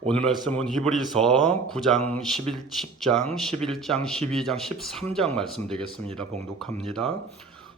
오늘 말씀은 히브리서 9장 10장 11장 12장 13장 말씀 되겠습니다. 봉독합니다.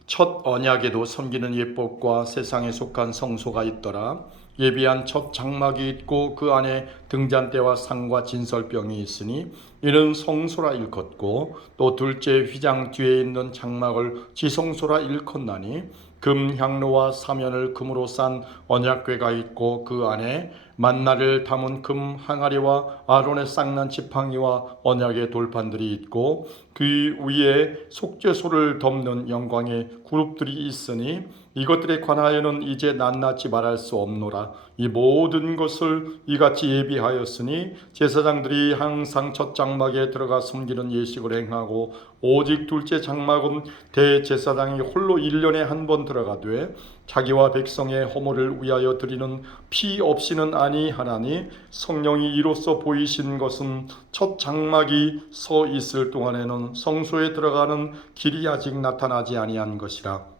첫 언약에도 섬기는 예법과 세상에 속한 성소가 있더라. 예비한 첫 장막이 있고 그 안에 등잔대와 상과 진설병이 있으니 이는 성소라 일컫고, 또 둘째 휘장 뒤에 있는 장막을 지성소라 일컫나니 금 향로와 사면을 금으로 싼 언약궤가 있고 그 안에 만나를 담은 금 항아리와 아론의 쌍난 지팡이와 언약의 돌판들이 있고 그 위에 속죄소를 덮는 영광의 그룹들이 있으니 이것들에 관하여는 이제 낱낱이 말할 수 없노라. 이 모든 것을 이같이 예비하였으니 제사장들이 항상 첫 장막에 들어가 섬기는 예식을 행하고, 오직 둘째 장막은 대제사장이 홀로 1년에 한 번 들어가되 자기와 백성의 허물을 위하여 드리는 피 없이는 아니하나니, 성령이 이로써 보이신 것은 첫 장막이 서 있을 동안에는 성소에 들어가는 길이 아직 나타나지 아니한 것이라.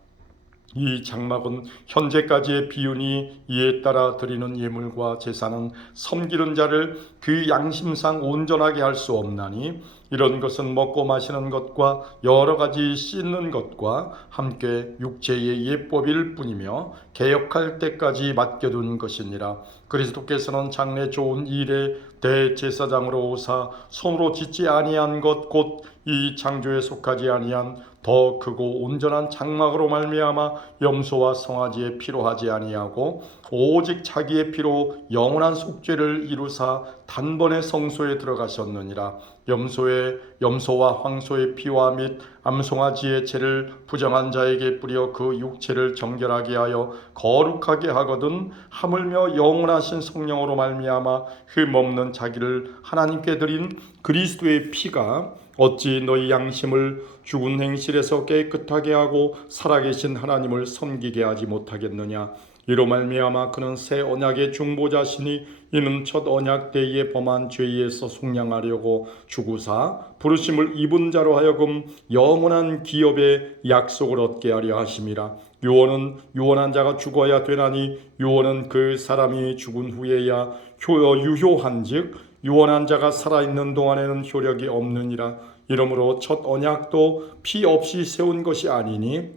이 장막은 현재까지의 비윤이 이에 따라 드리는 예물과 제사는 섬기는 자를 그 양심상 온전하게 할 수 없나니, 이런 것은 먹고 마시는 것과 여러 가지 씻는 것과 함께 육체의 예법일 뿐이며 개혁할 때까지 맡겨둔 것이니라. 그리스도께서는 장래 좋은 일에 대제사장으로 오사 손으로 짓지 아니한 것 곧 이 창조에 속하지 아니한 더 크고 온전한 장막으로 말미암아 염소와 송아지의 피로 하지 아니하고 오직 자기의 피로 영원한 속죄를 이루사 단번에 성소에 들어가셨느니라. 염소와 황소의 피와 및 암송아지의 죄를 부정한 자에게 뿌려 그 육체를 정결하게 하여 거룩하게 하거든, 하물며 영원하신 성령으로 말미암아 흠없는 자기를 하나님께 드린 그리스도의 피가 어찌 너희 양심을 죽은 행실에서 깨끗하게 하고 살아계신 하나님을 섬기게 하지 못하겠느냐. 이로 말미암아 그는 새 언약의 중보자시니, 이는 첫 언약 때에 범한 죄에서 속량하려고 죽으사 부르심을 입은 자로 하여금 영원한 기업의 약속을 얻게 하려 하심이라. 유언은 유언한 자가 죽어야 되나니 유언은 그 사람이 죽은 후에야 유효한즉 유언한 자가 살아있는 동안에는 효력이 없느니라. 이러므로 첫 언약도 피 없이 세운 것이 아니니,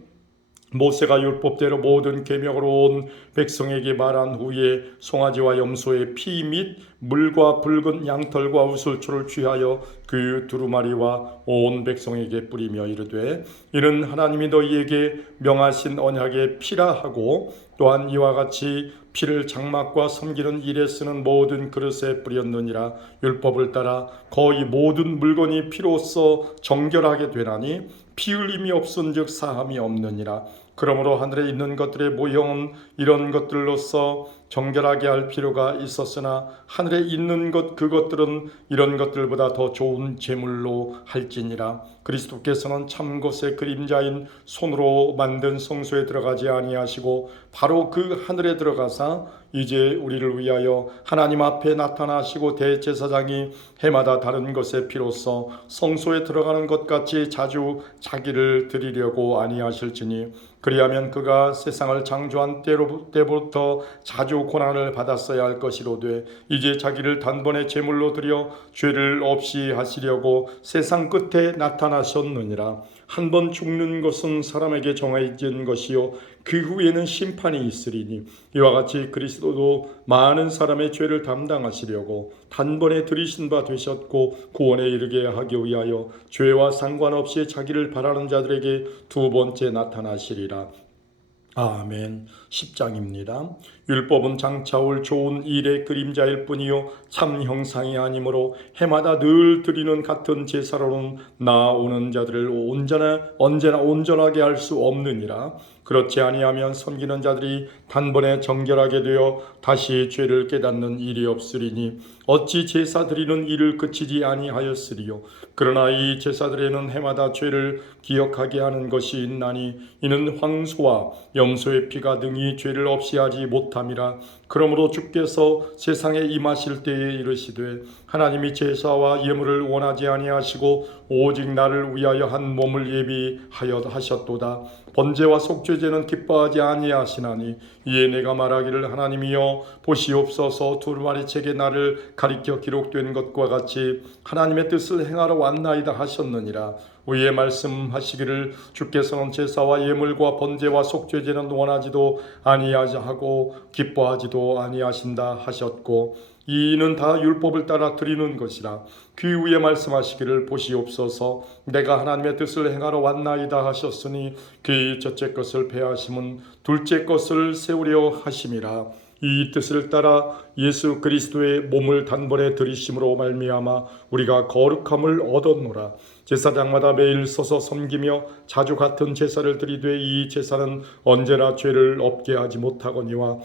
모세가 율법대로 모든 계명으로 온 백성에게 말한 후에 송아지와 염소의 피 및 물과 붉은 양털과 우슬초를 취하여 그 두루마리와 온 백성에게 뿌리며 이르되, 이는 하나님이 너희에게 명하신 언약의 피라 하고, 또한 이와 같이 피를 장막과 섬기는 일에 쓰는 모든 그릇에 뿌렸느니라. 율법을 따라 거의 모든 물건이 피로써 정결하게 되나니 피 흘림이 없은즉 사함이 없느니라. 그러므로 하늘에 있는 것들의 모형은 이런 것들로서 정결하게 할 필요가 있었으나 하늘에 있는 것 그것들은 이런 것들보다 더 좋은 제물로 할지니라. 그리스도께서는 참것의 그림자인 손으로 만든 성소에 들어가지 아니하시고 바로 그 하늘에 들어가사 이제 우리를 위하여 하나님 앞에 나타나시고 대제사장이 해마다 다른 것의 피로써 성소에 들어가는 것 같이 자주 자기를 드리려고 아니하실지니, 그리하면 그가 세상을 창조한 때부터 자주 고난을 받았어야 할 것이로되 이제 자기를 단번에 제물로 드려 죄를 없이 하시려고 세상 끝에 나타나셨느니라. 한 번 죽는 것은 사람에게 정해진 것이요 그 후에는 심판이 있으리니, 이와 같이 그리스도도 많은 사람의 죄를 담당하시려고 단번에 들이신 바 되셨고 구원에 이르게 하기 위하여 죄와 상관없이 자기를 바라는 자들에게 두 번째 나타나시리라. 아멘. 10장입니다. 율법은 장차 올 좋은 일의 그림자일 뿐이요 참 형상이 아니므로 해마다 늘 드리는 같은 제사로는 나아오는 자들을 언제나 온전하게 할 수 없느니라. 그렇지 아니하면 섬기는 자들이 단번에 정결하게 되어 다시 죄를 깨닫는 일이 없으리니 어찌 제사 드리는 일을 그치지 아니하였으리요. 그러나 이 제사들에는 해마다 죄를 기억하게 하는 것이 있나니, 이는 황소와 염소의 피가 등이 죄를 없이 하지 못함이라. 그러므로 주께서 세상에 임하실 때에 이르시되, 하나님이 제사와 예물을 원하지 아니하시고 오직 나를 위하여 한 몸을 예비하여 하셨도다. 번제와 속죄제는 기뻐하지 아니하시나니 이에 내가 말하기를 하나님이여 보시옵소서 두루마리 책에 나를 가리켜 기록된 것과 같이 하나님의 뜻을 행하러 왔나이다 하셨느니라. 위에 말씀하시기를 주께서는 제사와 예물과 번제와 속죄제는 원하지도 아니하고 기뻐하지도 아니하신다 하셨고 이는 다 율법을 따라 드리는 것이라. 그 위에 말씀하시기를 보시옵소서 내가 하나님의 뜻을 행하러 왔나이다 하셨으니 그 첫째 것을 폐하심은 둘째 것을 세우려 하심이라. 이 뜻을 따라 예수 그리스도의 몸을 단번에 들이심으로 말미암아 우리가 거룩함을 얻었노라. 제사장마다 매일 서서 섬기며 자주 같은 제사를 드리되 이 제사는 언제나 죄를 없게 하지 못하거니와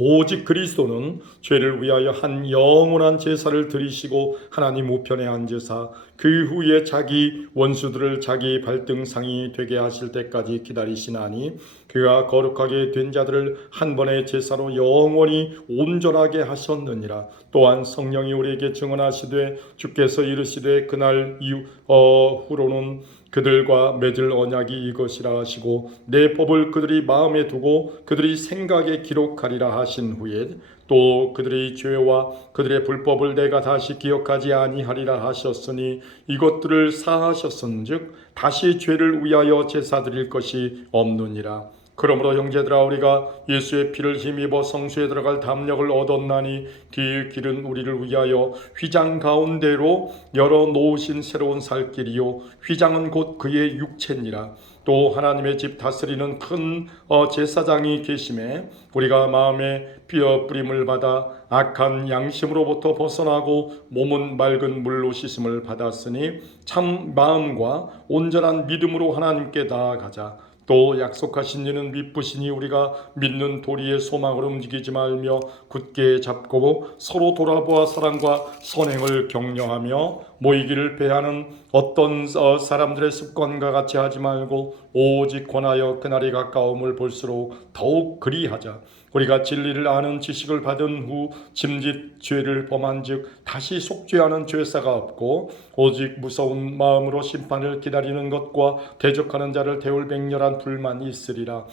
오직 그리스도는 죄를 위하여 한 영원한 제사를 드리시고 하나님 우편에 앉으사 그 후에 자기 원수들을 자기 발등상이 되게 하실 때까지 기다리시나니 그가 거룩하게 된 자들을 한 번의 제사로 영원히 온전하게 하셨느니라. 또한 성령이 우리에게 증언하시되 주께서 이르시되 그날 후로는 그들과 맺을 언약이 이것이라 하시고 내 법을 그들이 마음에 두고 그들이 생각에 기록하리라 하신 후에 또 그들의 죄와 그들의 불법을 내가 다시 기억하지 아니하리라 하셨으니 이것들을 사하셨은즉 다시 죄를 위하여 제사 드릴 것이 없느니라. 그러므로 형제들아 우리가 예수의 피를 힘입어 성소에 들어갈 담력을 얻었나니 그 길은 우리를 위하여 휘장 가운데로 열어 놓으신 새로운 살 길이요 휘장은 곧 그의 육체니라. 또 하나님의 집 다스리는 큰 제사장이 계심에 우리가 마음에 뿌림을 받아 악한 양심으로부터 벗어나고 몸은 맑은 물로 씻음을 받았으니 참 마음과 온전한 믿음으로 하나님께 나아가자. 또 약속하신 이는 미쁘시니 우리가 믿는 도리의 소망을 움직이지 말며 굳게 잡고 서로 돌아보아 사랑과 선행을 격려하며 모이기를 배하는 어떤 사람들의 습관과 같이 하지 말고 오직 권하여 그날이 가까움을 볼수록 더욱 그리하자. 우리가 진리를 아는 지식을 받은 후 짐짓 죄를 범한 즉 다시 속죄하는 죄사가 없고 오직 무서운 마음으로 심판을 기다리는 것과 대적하는 자를 태울 맹렬한 불만이 있으리라.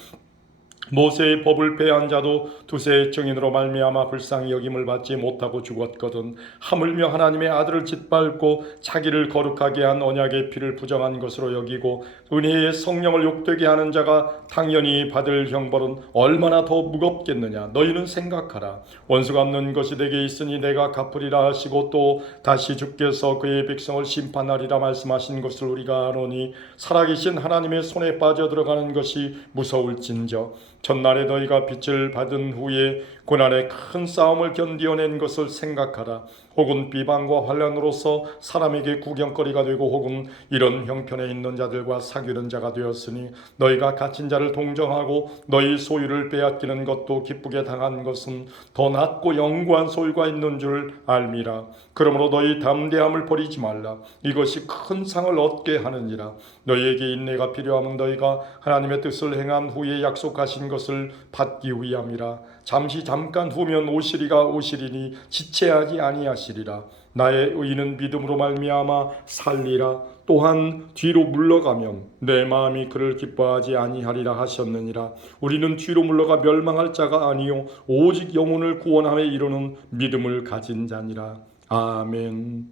모세의 법을 배한 자도 두세의 증인으로 말미암아 불쌍히 여김을 받지 못하고 죽었거든 하물며 하나님의 아들을 짓밟고 자기를 거룩하게 한 언약의 피를 부정한 것으로 여기고 은혜의 성령을 욕되게 하는 자가 당연히 받을 형벌은 얼마나 더 무겁겠느냐. 너희는 생각하라. 원수가 없는 것이 내게 있으니 내가 갚으리라 하시고 또 다시 주께서 그의 백성을 심판하리라 말씀하신 것을 우리가 아노니 살아계신 하나님의 손에 빠져들어가는 것이 무서울진저 전날에 너희가 빛을 받은 후에 고난의 큰 싸움을 견디어낸 것을 생각하라. 혹은 비방과 환난으로서 사람에게 구경거리가 되고 혹은 이런 형편에 있는 자들과 사귀는 자가 되었으니 너희가 갇힌 자를 동정하고 너희 소유를 빼앗기는 것도 기쁘게 당한 것은 더 낫고 영구한 소유가 있는 줄 알미라. 그러므로 너희 담대함을 버리지 말라. 이것이 큰 상을 얻게 하느니라. 너희에게 인내가 필요하면 너희가 하나님의 뜻을 행한 후에 약속하신 것을 받기 위함이라. 잠깐 후면 오시리니 지체하지 아니하시리라. 나의 의인은 믿음으로 말미암아 살리라. 또한 뒤로 물러가면 내 마음이 그를 기뻐하지 아니하리라 하셨느니라. 우리는 뒤로 물러가 멸망할 자가 아니요 오직 영혼을 구원함에 이르는 믿음을 가진 자니라. 아멘.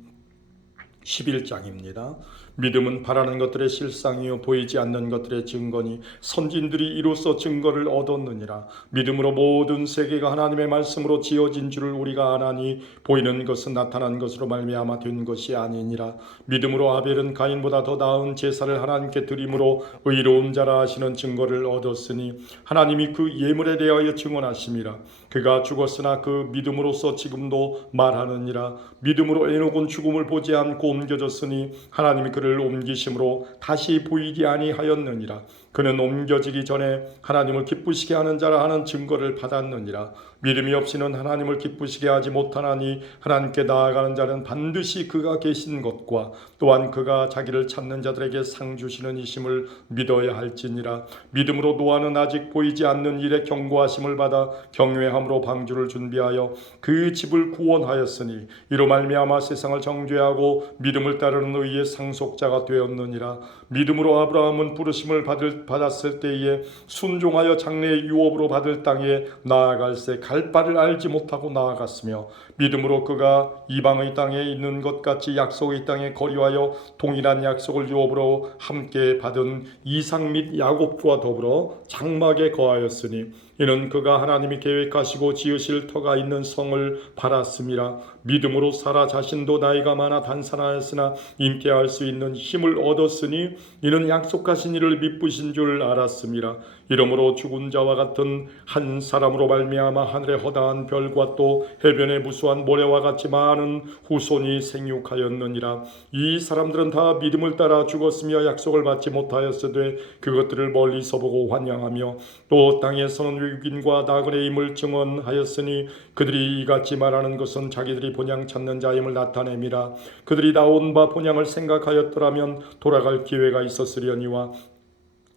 11장입니다. 믿음은 바라는 것들의 실상이요 보이지 않는 것들의 증거니 선진들이 이로써 증거를 얻었느니라. 믿음으로 모든 세계가 하나님의 말씀으로 지어진 줄을 우리가 아나니 보이는 것은 나타난 것으로 말미암아 된 것이 아니니라. 믿음으로 아벨은 가인보다 더 나은 제사를 하나님께 드림으로 의로운 자라 하시는 증거를 얻었으니 하나님이 그 예물에 대하여 증언하심이라. 그가 죽었으나 그 믿음으로써 지금도 말하느니라. 믿음으로 에녹은 죽음을 보지 않고 옮겨졌으니 하나님이 그를 옮기심으로 다시 보이지 아니하였느니라. 그는 옮겨지기 전에 하나님을 기쁘시게 하는 자라 하는 증거를 받았느니라. 믿음이 없이는 하나님을 기쁘시게 하지 못하나니 하나님께 나아가는 자는 반드시 그가 계신 것과 또한 그가 자기를 찾는 자들에게 상 주시는 이심을 믿어야 할지니라. 믿음으로 노아는 아직 보이지 않는 일에 경고하심을 받아 경외함으로 방주를 준비하여 그 집을 구원하였으니 이로 말미암아 세상을 정죄하고 믿음을 따르는 의의 상속자가 되었느니라. 믿음으로 아브라함은 부르심을 받을 받았을 때에 순종하여 장래의 유업으로 받을 땅에 나아갈새 갈 바를 알지 못하고 나아갔으며 믿음으로 그가 이방의 땅에 있는 것 같이 약속의 땅에 거류하여 동일한 약속을 유업으로 함께 받은 이삭 및 야곱과 더불어 장막에 거하였으니 이는 그가 하나님이 계획하시고 지으실 터가 있는 성을 바랐음이라. 믿음으로 사라 자신도 나이가 많아 단산하였으나 잉태할 수 있는 힘을 얻었으니 이는 약속하신 이를 미쁘신 줄 알았음이라. 이러므로 죽은 자와 같은 한 사람으로 말미암아 하늘의 허다한 별과 또 해변의 무수한 모래와 같이 많은 후손이 생육하였느니라. 이 사람들은 다 믿음을 따라 죽었으며 약속을 받지 못하였으되 그것들을 멀리서 보고 환영하며 또 땅에서는 외국인과 나그네 임을 증언하였으니 그들이 이같이 말하는 것은 자기들이 본향 찾는 자임을 나타냄이라. 그들이 나온 바 본향을 생각하였더라면 돌아갈 기회가 있었으려니와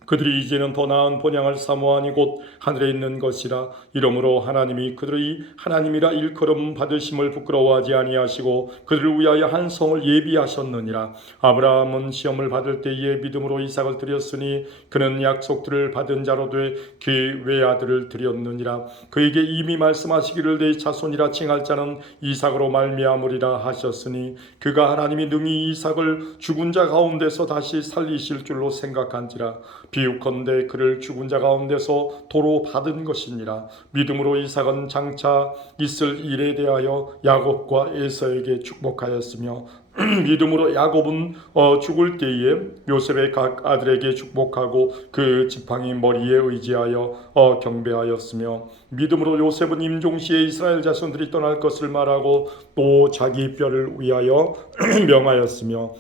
그들이 이제는 더 나은 본향을 사모하니 곧 하늘에 있는 것이라. 이러므로 하나님이 그들이 하나님이라 일컬음 받으심을 부끄러워하지 아니하시고 그들을 위하여 한 성을 예비하셨느니라. 아브라함은 시험을 받을 때에 믿음으로 이삭을 드렸으니 그는 약속들을 받은 자로 돼 그 외아들을 드렸느니라. 그에게 이미 말씀하시기를 내 자손이라 칭할 자는 이삭으로 말미암으리라 하셨으니 그가 하나님이 능히 이삭을 죽은 자 가운데서 다시 살리실 줄로 생각한지라. 비유컨대 그를 죽은 자 가운데서 도로 받은 것이니라. 믿음으로 이삭은 장차 있을 일에 대하여 야곱과 에서에게 축복하였으며 믿음으로 야곱은 죽을 때에 요셉의 각 아들에게 축복하고 그 지팡이 머리에 의지하여 경배하였으며 믿음으로 요셉은 임종시에 이스라엘 자손들이 떠날 것을 말하고 또 자기 뼈를 위하여 명하였으며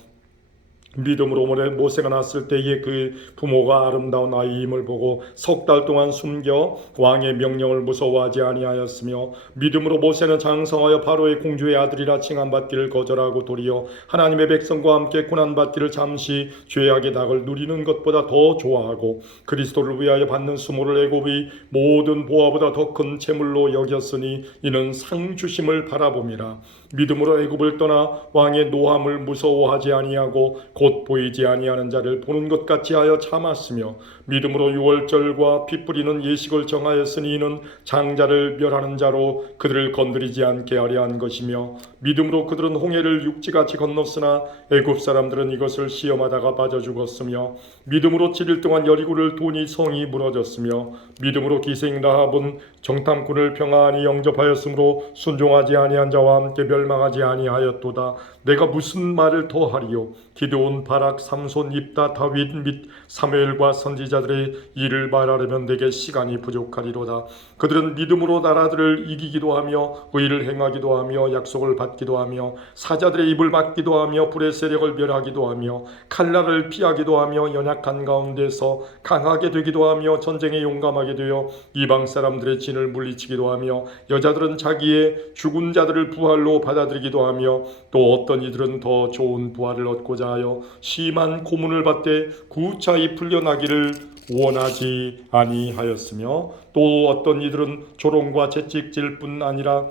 믿음으로 모세가 났을 때에 그 부모가 아름다운 아이임을 보고 석 달 동안 숨겨 왕의 명령을 무서워하지 아니하였으며 믿음으로 모세는 장성하여 바로의 공주의 아들이라 칭함받기를 거절하고 도리어 하나님의 백성과 함께 고난받기를 잠시 죄악의 닭을 누리는 것보다 더 좋아하고 그리스도를 위하여 받는 수모를 애굽의 모든 보화보다 더 큰 재물로 여겼으니 이는 상 주심을 바라봄이라. 믿음으로 애굽을 떠나 왕의 노함을 무서워하지 아니하고 곧 보이지 아니하는 자를 보는 것 같이 하여 참았으며 믿음으로 유월절과 피 뿌리는 예식을 정하였으니 이는 장자를 멸하는 자로 그들을 건드리지 않게 하려 한 것이며 믿음으로 그들은 홍해를 육지같이 건넜으나 애굽 사람들은 이것을 시험하다가 빠져 죽었으며 믿음으로 7일 동안 여리고를 도니 성이 무너졌으며 믿음으로 기생 라합은 정탐꾼을 평안히 영접하였으므로 순종하지 아니한 자와 함께 멸망하지 아니하였도다. 내가 무슨 말을 더하리요? 기드온, 바락, 삼손, 입다, 다윗 및 사무엘과 선지자들의 일을 말하려면 내게 시간이 부족하리로다. 그들은 믿음으로 나라들을 이기기도 하며 의를 행하기도 하며 약속을 받기도 하며 사자들의 입을 막기도 하며 불의 세력을 멸하기도 하며 칼날을 피하기도 하며 연약한 가운데서 강하게 되기도 하며 전쟁에 용감하게 되어 이방 사람들의 진을 물리치기도 하며 여자들은 자기의 죽은 자들을 부활로 받아들이기도 하며 또 어떤 이들은 더 좋은 부활을 얻고자 하여 심한 고문을 받되 구차히 풀려나기를 원하지 아니하였으며 또 어떤 이들은 조롱과 채찍질 뿐 아니라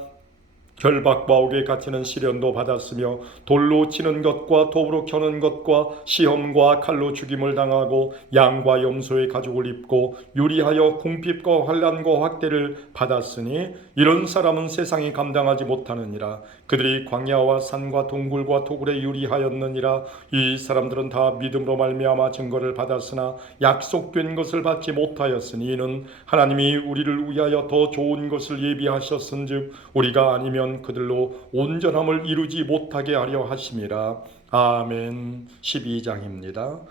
결박과 옥에 갇히는 시련도 받았으며 돌로 치는 것과 톱으로 켜는 것과 시험과 칼로 죽임을 당하고 양과 염소의 가죽을 입고 유리하여 궁핍과 환난과 확대를 받았으니 이런 사람은 세상이 감당하지 못하느니라. 그들이 광야와 산과 동굴과 토굴에 유리하였느니라. 이 사람들은 다 믿음으로 말미암아 증거를 받았으나 약속된 것을 받지 못하였으니 이는 하나님이 우리를 위하여 더 좋은 것을 예비하셨은즉 우리가 아니면 그들로 온전함을 이루지 못하게 하려 하심이라. 아멘. 12장입니다.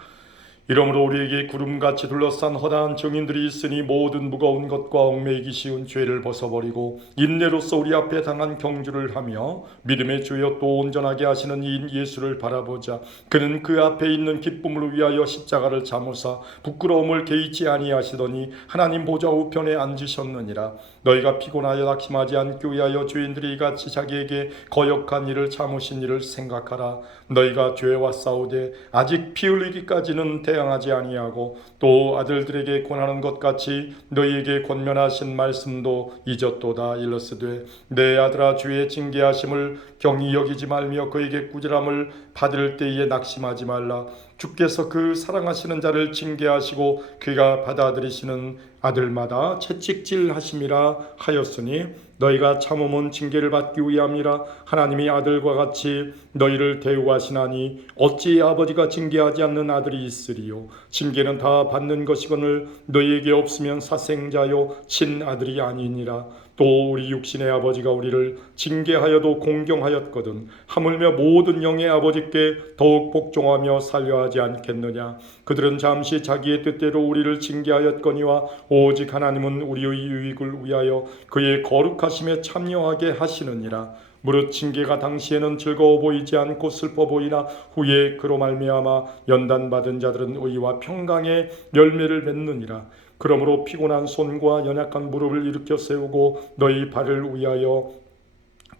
이러므로 우리에게 구름같이 둘러싼 허다한 증인들이 있으니 모든 무거운 것과 얽매이기 쉬운 죄를 벗어버리고 인내로서 우리 앞에 당한 경주를 하며 믿음의 주여 또 온전하게 하시는 이인 예수를 바라보자. 그는 그 앞에 있는 기쁨을 위하여 십자가를 참으사 부끄러움을 개의치 아니하시더니 하나님 보좌 우편에 앉으셨느니라. 너희가 피곤하여 낙심하지 않기 위하여 죄인들이 이같이 자기에게 거역한 일을 참으신 일을 생각하라. 너희가 죄와 싸우되 아직 피 흘리기까지는 태양하지 아니하고 또 아들들에게 권하는 것 같이 너희에게 권면하신 말씀도 잊었도다. 일러스되 내 아들아 주의 징계하심을 경히 여기지 말며 그에게 꾸지람을 받을 때에 낙심하지 말라. 주께서 그 사랑하시는 자를 징계하시고 그가 받아들이시는 아들마다 채찍질하심이라 하였으니 너희가 참음은 징계를 받기 위함이라. 하나님이 아들과 같이 너희를 대우하시나니 어찌 아버지가 징계하지 않는 아들이 있으리요. 징계는 다 받는 것이거늘 너희에게 없으면 사생자요 친아들이 아니니라. 또 우리 육신의 아버지가 우리를 징계하여도 공경하였거든 하물며 모든 영의 아버지께 더욱 복종하며 살려하지 않겠느냐. 그들은 잠시 자기의 뜻대로 우리를 징계하였거니와 오직 하나님은 우리의 유익을 위하여 그의 거룩하심에 참여하게 하시느니라. 무릇 징계가 당시에는 즐거워 보이지 않고 슬퍼 보이나 후에 그로 말미암아 연단받은 자들은 의와 평강의 열매를 맺느니라. 그러므로 피곤한 손과 연약한 무릎을 일으켜 세우고 너희 발을 위하여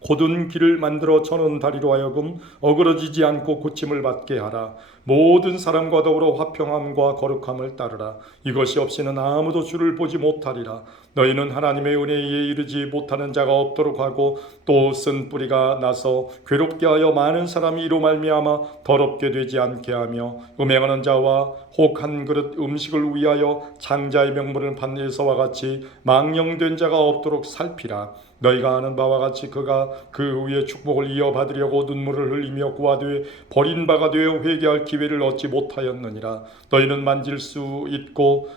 곧은 길을 만들어 저는 다리로 하여금 어그러지지 않고 고침을 받게 하라. 모든 사람과 더불어 화평함과 거룩함을 따르라. 이것이 없이는 아무도 주를 보지 못하리라. 너희는 하나님의 은혜에 이르지 못하는 자가 없도록 하고 또 쓴 뿌리가 나서 괴롭게 하여 많은 사람이 이로 말미암아 더럽게 되지 않게 하며 음행하는 자와 혹 한 그릇 음식을 위하여 장자의 명분을 받는 에서와 같이 망령된 자가 없도록 살피라. 너희가 아는 바와 같이 그가 그 후에 축복을 이어받으려고 눈물을 흘리며 구하되 버린 바가 되어 회개할 기회를 얻지 못하였느니라. 너희는 만질 수 있고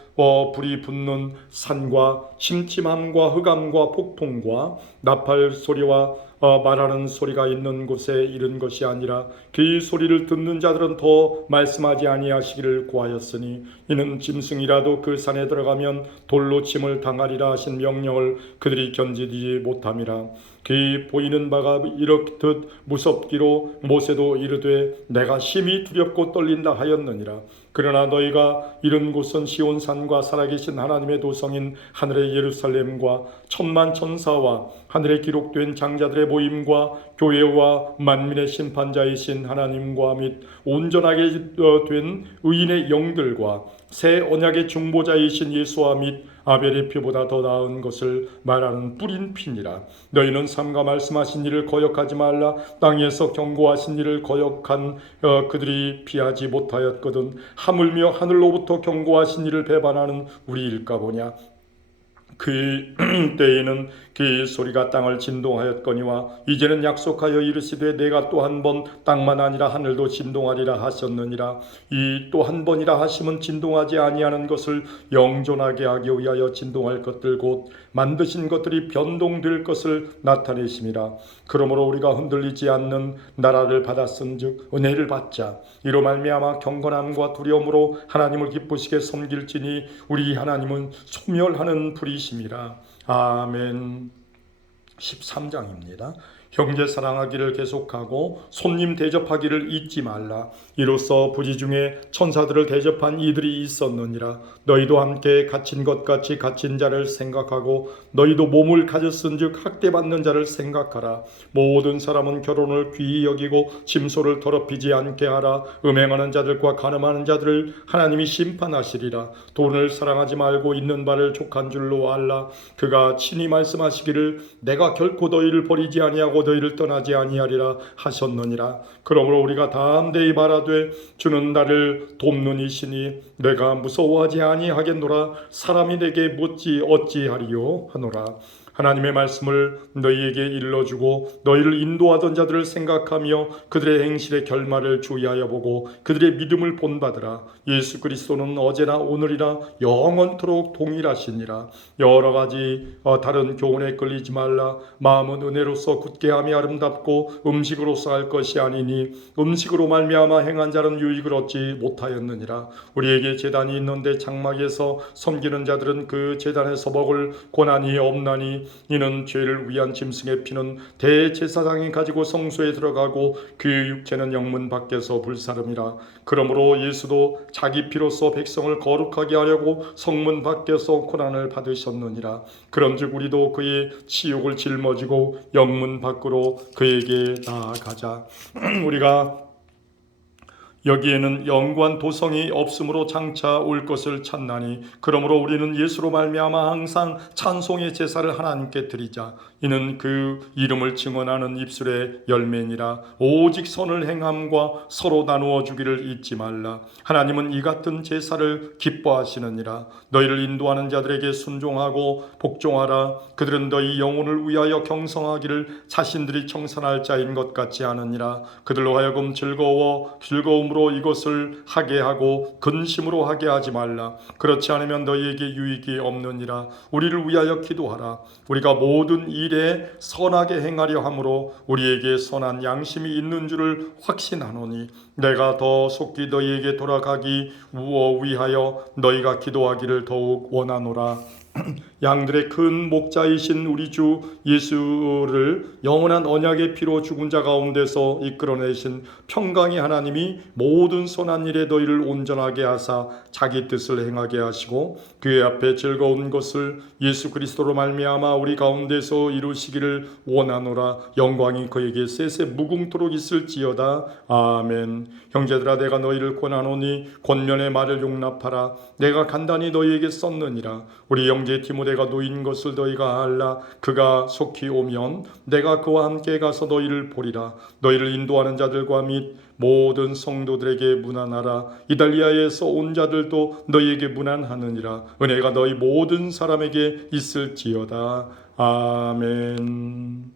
불이 붙는 산과 침침함과 흑암과 폭풍과 나팔 소리와 말하는 소리가 있는 곳에 이른 것이 아니라 그 소리를 듣는 자들은 더 말씀하지 아니하시기를 구하였으니 이는 짐승이라도 그 산에 들어가면 돌로 침을 당하리라 하신 명령을 그들이 견디지 못함이라. 그 보이는 바가 이렇듯 무섭기로 모세도 이르되 내가 심히 두렵고 떨린다 하였느니라. 그러나 너희가 이른 곳은 시온산과 살아계신 하나님의 도성인 하늘의 예루살렘과 천만 천사와 하늘에 기록된 장자들의 모임과 교회와 만민의 심판자이신 하나님과 및 온전하게 된 의인의 영들과 새 언약의 중보자이신 예수와 및 아벨의 피보다 더 나은 것을 말하는 뿌린 피니라. 너희는 삼가 말씀하신 일을 거역하지 말라. 땅에서 경고하신 일을 거역한 그들이 피하지 못하였거든 하물며 하늘로부터 경고하신 일을 배반하는 우리일까 보냐. 그 때에는 그 소리가 땅을 진동하였거니와 이제는 약속하여 이르시되 내가 또 한 번 땅만 아니라 하늘도 진동하리라 하셨느니라. 이 또 한 번이라 하심은 진동하지 아니하는 것을 영존하게 하기 위하여 진동할 것들 곧 만드신 것들이 변동될 것을 나타내심이라. 그러므로 우리가 흔들리지 않는 나라를 받았은즉 은혜를 받자. 이로 말미암아 경건함과 두려움으로 하나님을 기쁘시게 섬길지니 우리 하나님은 소멸하는 불이심이라. 아멘. 13장입니다. 형제 사랑하기를 계속하고 손님 대접하기를 잊지 말라. 이로써 부지 중에 천사들을 대접한 이들이 있었느니라. 너희도 함께 갇힌 것 같이 갇힌 자를 생각하고 너희도 몸을 가졌은즉 학대받는 자를 생각하라. 모든 사람은 결혼을 귀히 여기고 침소를 더럽히지 않게 하라. 음행하는 자들과 간음하는 자들을 하나님이 심판하시리라. 돈을 사랑하지 말고 있는 바를 족한 줄로 알라. 그가 친히 말씀하시기를 내가 결코 너희를 버리지 아니하고 너희를 떠나지 아니하리라 하셨느니라. 그러므로 우리가 담대히 말하되 주는 나를 돕는 이시니 내가 무서워하지 아니하겠노라. 사람이 내게 묻지 어찌하리요 하노라. 하나님의 말씀을 너희에게 일러주고 너희를 인도하던 자들을 생각하며 그들의 행실의 결말을 주의하여 보고 그들의 믿음을 본받으라. 예수 그리스도는 어제나 오늘이나 영원토록 동일하시니라. 여러 가지 다른 교훈에 끌리지 말라. 마음은 은혜로서 굳게함이 아름답고 음식으로서 할 것이 아니니 음식으로 말미암아 행한 자는 유익을 얻지 못하였느니라. 우리에게 제단이 있는데 장막에서 섬기는 자들은 그 제단에서 먹을 고난이 없나니 이는 죄를 위한 짐승의 피는 대제사장이 가지고 성소에 들어가고 그 육체는 영문 밖에서 불사름이라. 그러므로 예수도 자기 피로써 백성을 거룩하게 하려고 성문 밖에서 고난을 받으셨느니라. 그런즉 우리도 그의 치욕을 짊어지고 영문 밖으로 그에게 나아가자. 우리가 여기에는 영구한 도성이 없으므로 장차 올 것을 찾나니 그러므로 우리는 예수로 말미암아 항상 찬송의 제사를 하나님께 드리자. 이는 그 이름을 증언하는 입술의 열매니라. 오직 선을 행함과 서로 나누어 주기를 잊지 말라. 하나님은 이 같은 제사를 기뻐하시느니라. 너희를 인도하는 자들에게 순종하고 복종하라. 그들은 너희 영혼을 위하여 경성하기를 자신들이 청산할 자인 것 같지 않으니라. 그들로 하여금 즐거움으로 이것을 하게 하고 근심으로 하게 하지 말라. 그렇지 않으면 너희에게 유익이 없느니라. 우리를 위하여 기도하라. 우리가 모든 일에 선하게 행하려 함으로 우리에게 선한 양심이 있는 줄을 확신하노니 내가 더 속히 너희에게 돌아가기 위하여 너희가 기도하기를 더욱 원하노라. 양들의 큰 목자이신 우리 주 예수를 영원한 언약의 피로 죽은 자 가운데서 이끌어내신 평강의 하나님이 모든 선한 일에 너희를 온전하게 하사 자기 뜻을 행하게 하시고 그의 앞에 즐거운 것을 예수 그리스도로 말미암아 우리 가운데서 이루시기를 원하노라. 영광이 그에게 세세 무궁토록 있을지어다. 아멘. 형제들아, 내가 너희를 권하노니 권면의 말을 용납하라. 내가 간단히 너희에게 썼느니라. 우리 형제 디모데가 노인 것을 너희가 알라. 그가 속히 오면 내가 그와 함께 가서 너희를 보리라. 너희를 인도하는 자들과 및 모든 성도들에게 문안하라. 이달리아에서 온 자들도 너희에게 문안하느니라. 은혜가 너희 모든 사람에게 있을지어다. 아멘.